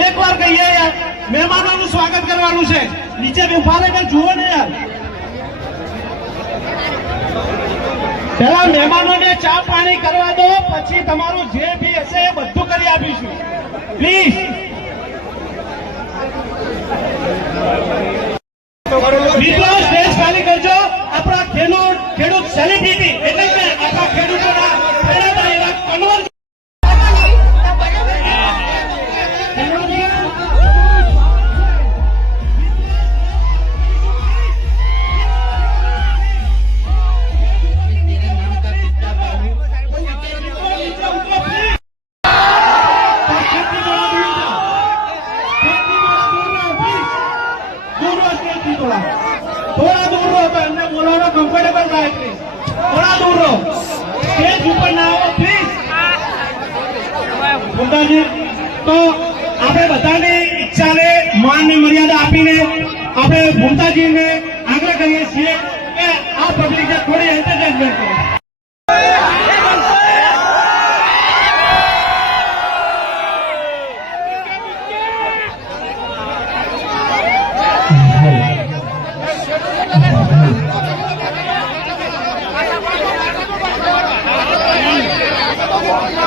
એક વાર કહીએ યાર, મહેમાનોનું સ્વાગત કરવાનું છે. નીચે ઊભા રહીને જુઓ ને યાર. પેલા મહેમાનોને ચા પાણી કરવા દો, પછી તમારું જે બી હશે એ બધું કરી આપીશું. પ્લીઝ મિત્રો, સ્ટેજ ખાલી કરજો. આપણા ખેડૂત ખેડૂત સેલિબ્રિટી કમ્ફર્ટેબલ પ્લીઝ થોડા દૂર રહો. સ્ટેજ ઉપર ના આવો પ્લીઝ ભૂમતાજી તો આપણે બધાની ઈચ્છાને, માનની મર્યાદા આપીને આપણે ભૂમતાજીને આગ્રહ કરીએ છીએ કે આ પબ્લિકને થોડી એન્ટરટેનમેન્ટ કરો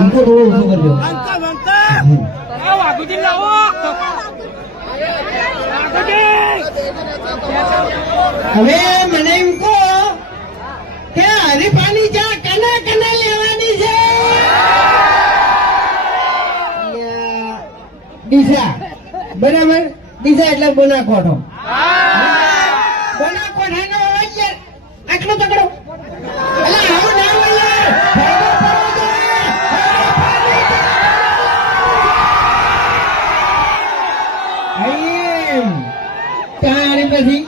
અંકો થોડો ઓછો કરજો. હવે મને એમ કહો કે હરીફાની ચા કને કને લેવાની છે? ડીસા બરાબર? દિશા એટલે બોના બનાકોઠાનો તારી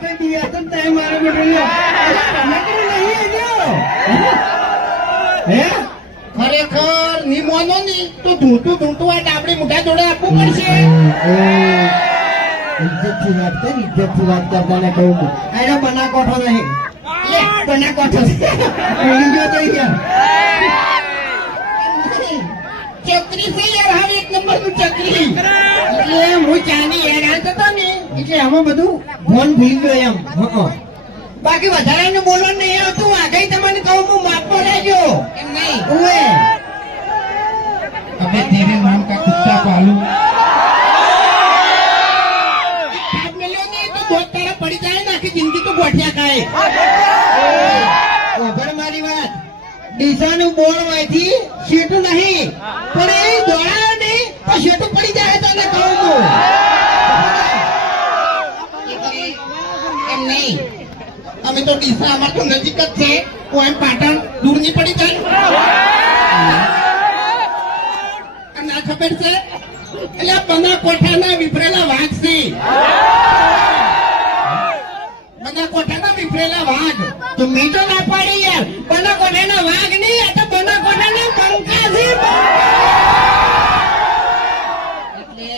કઈ દિયા તો મારો નહીં આવ્યો હે? ખરેખરની મોનો ની તો ધૂતું ધૂતું આ ડાબડી મુઠા જોડે આપવું પડશે. ઇજ્જતથી વાત કર ઇજ્જતથી વાત કરતા ને કહું એને બના કોઠો નહીં. લે બના કોઠો ભૂલી ગયો તો યાર ચકરી છે યાર હવે એક નંબરનું ચકરી એટલે હું ચાની હેરાન થતો ને એટલે આમાં બધું ફોન ભૂલી ગયો એમ. હં. બાકી વધારાનું બોલવાનું નહીં આવતું. આગળ તમને કહું હું માફ રહેજો. એમ નહીં. ઉવે. અબે તેરે નામ કા કુત્તા પાલુ. હાથ મેલ્યો નહીં તો દોત તારા પડી જાય ને આખી જિંદગી તો ગોઠિયા ખાય. ખબર મારી વાત. ડીસાનું બોળ હોયથી શેઠું નહીં. પણ એ દોડાયો નહીં તો શેઠું પડી જાય તને કહું છું એટલે એમ નહીં. અમે તો ડીસા, અમાર તો નજીક જ છે. એમ પાટણ દૂર નહીં પડી જાય? આ ખબર છે? એટલે આ બના કોઠાના વિફરેલા વાઘ છે. બના કોઠાના વિફરેલા વાઘ. તો મેં તો ના પાડી યાર. બના કોઠાના વાઘ નહીં, આ તો બના કોઠાના બંકા છે. એટલે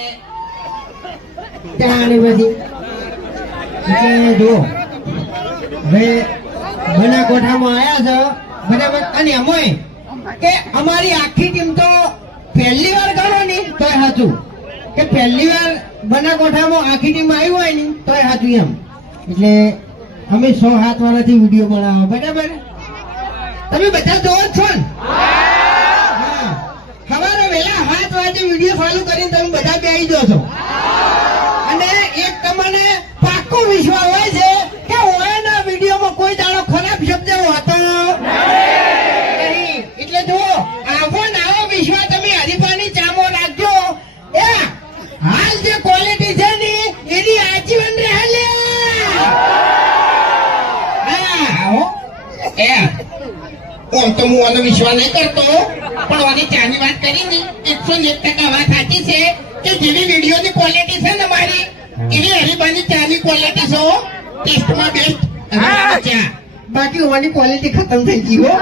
ત્યાં પછી. એટલે જો હવે બના આયા છે. બરાબર? અને એમાંય કે અમારી આખી ટીમ તો પહેલી વાર ગણો ને, તોય સાચું કે પહેલી વાર બનાકોઠામાં આખી ટીમ આવી હોય ને, તોય સાચું એમ. એટલે અમે સો હાથ વાળાથી વીડિયો બનાવો. બરાબર? તમે બધા જોવો જ છો ને. સવારે વહેલા હાથ વાગે વીડિયો ચાલુ કરીને તમે બધા બેસી જાઓ છો અને એક તમને પાક્કો વિશ્વાસ હોય છે કે ઓયાના વિડીયોમાં કોઈ દાડો ખરાબ શબ્દ હતો નહીં. એટલે જુઓ આવો ને આવો વિશ્વાસ તમે હરીફાની ચામો રાખજો. એ હાલ જે ક્વોલિટી છે ને એની આજીવન રહે એ ઓમ તો હું આનો વિશ્વાસ નહીં કરતો. પણ આની ચાની વાત કરી ને એકસો એક ટકા વાત સાચી છે કે જેવી વિડીયોની ક્વોલિટી છે ને મારી એવી હરીબાની ચાની ક્વોલિટી છે ટેસ્ટમાં બેસ્ટ હરીબાની ચા. બાકી હોવાની ક્વોલિટી ખતમ થઈ ગઈ હો.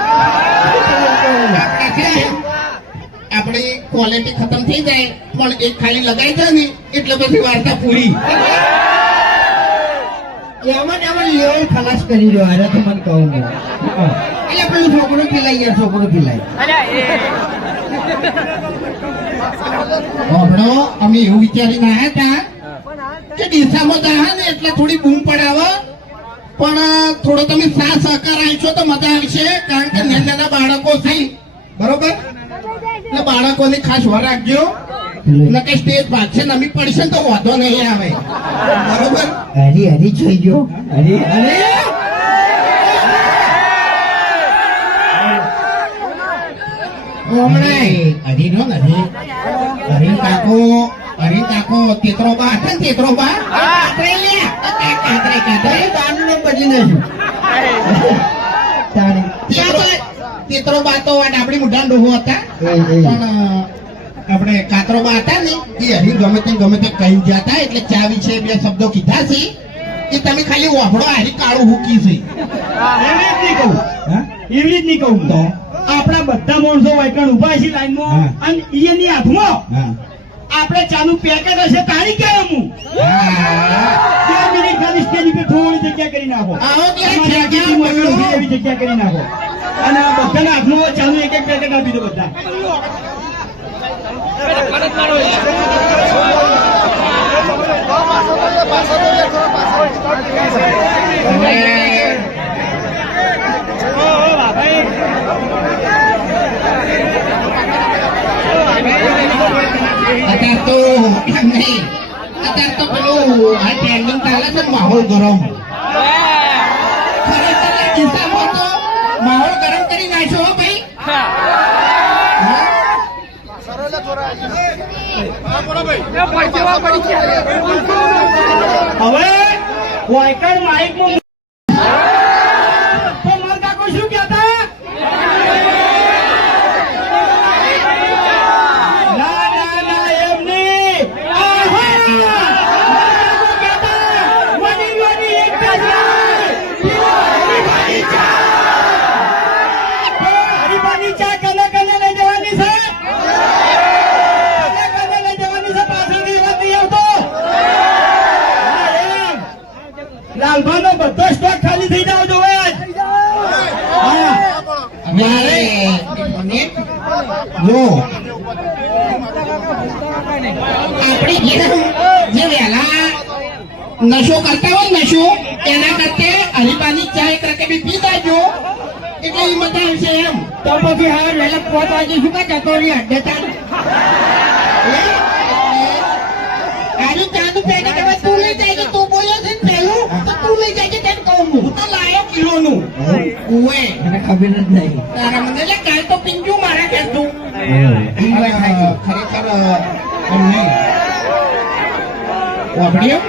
આપણી ક્વોલિટી ખતમ થઈ જાય પણ એક ખાલી લગાઈ જાય ને એટલે પછી વાર્તા પૂરી. એમાં એમાં લેવલ ખલાસ કરી રહ્યો અરે તો મને કહું એટલે પેલું છોકરો પીલાઈ યાર છોકરો પીલાઈ હમણો અમે એવું વિચારીને આવ્યા હતા કે ડીસામાં જાય ને એટલે થોડી બૂમ પડાવે પણ થોડો તમે સાથ સહકાર આપશો તો મજા આવશે કારણ કે નાના નાના બાળકો છે. બરોબર? એટલે બાળકોને ખાસ વાર રાખજો. નકે સ્ટેજ ભાગશે નમી પડશે તો વાંધો નહીં આવે. બરોબર? હરી હરી જોઈ ગયો હરી અરે. હમણાં. હરી નો નથી હરી કાકો. હરી કાકો તેતરો બા. હતા તેતરો બા? કાતરે લે. કાતરે કાતરે. બાનું નાખ્યું તારે ત્યાં તો તેતરો બા તો આ મુઢા ડોહો હતા. પણ આપણે કાતરો બા હતા ને એ હરી ગમે તે ગમે તે કહી જતા. એટલે ચા વિશે બે શબ્દો કીધા છે. એ તમે ખાલી વાફડો હરી કાળું હુકી છે. એવી જ નહીં કહું. એવી જ નહીં કહું. તો? આપણા બધા માણસો વાયકણ ઊભા છે લાઈનમાં. અને એની હાથમાં હા. આપણે ચાનું પેકેટ હશે તારી ક્યાં હું મિનિટ ખાલી સ્ટેજ ઉપર થોડી જગ્યા કરી નાખો એવી જગ્યા કરી નાખો અને આ બધાના હાથમાં ચાનું એક એક પેકેટ આપી દો બધા અત્યારે તો નહીં અત્યારે તો પેલું આ ટ્રેન્ડિંગ ચાલે છે માહોલ ગરમ ખરેખર કિસ્સામાં તો માહોલ ગરમ કરી નાખ્યો હો ભાઈ? હવે વાયકણ માઇકમાં તો મારા કાકો શું કહેતા ના ના ના એમ નહીં આહા! મારા કાકો કહેતા, વડી વડી એક જ લાય. પીવો હરીફાની ચા. તો હરીફાની ચા કને કને લઈ જવાની છે કને કને લઈ જવાની છે પાછળથી વાત નહીં આવતો હા, એમ. લાલભાનો બધો સ્ટોક ખાલી થઈ જાવ જો આપણી જેમ જે વહેલા નશો કરતા હોય નશો એના કરતે હરિપાની ચા એક બી પી જાજો. એટલે એ મજા આવશે એમ. તો પછી હવે વહેલા પોત વાગે શું કા જતો રહી અડ્ડે ભૂલી જાય છે તેમ કહું હું તો લાયો કિલોનું કુએ મને ખબર જ નહીં. તારા મને એટલે કાલ તો પિંજુ મારે કે તું. ખરેખર એમને વાપડ્યો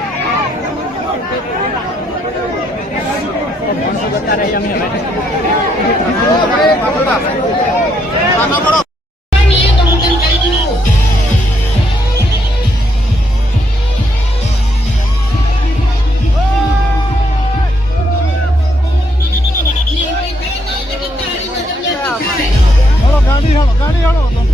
બતા રહી અમે ಗಾಡಿ ಹೇಳು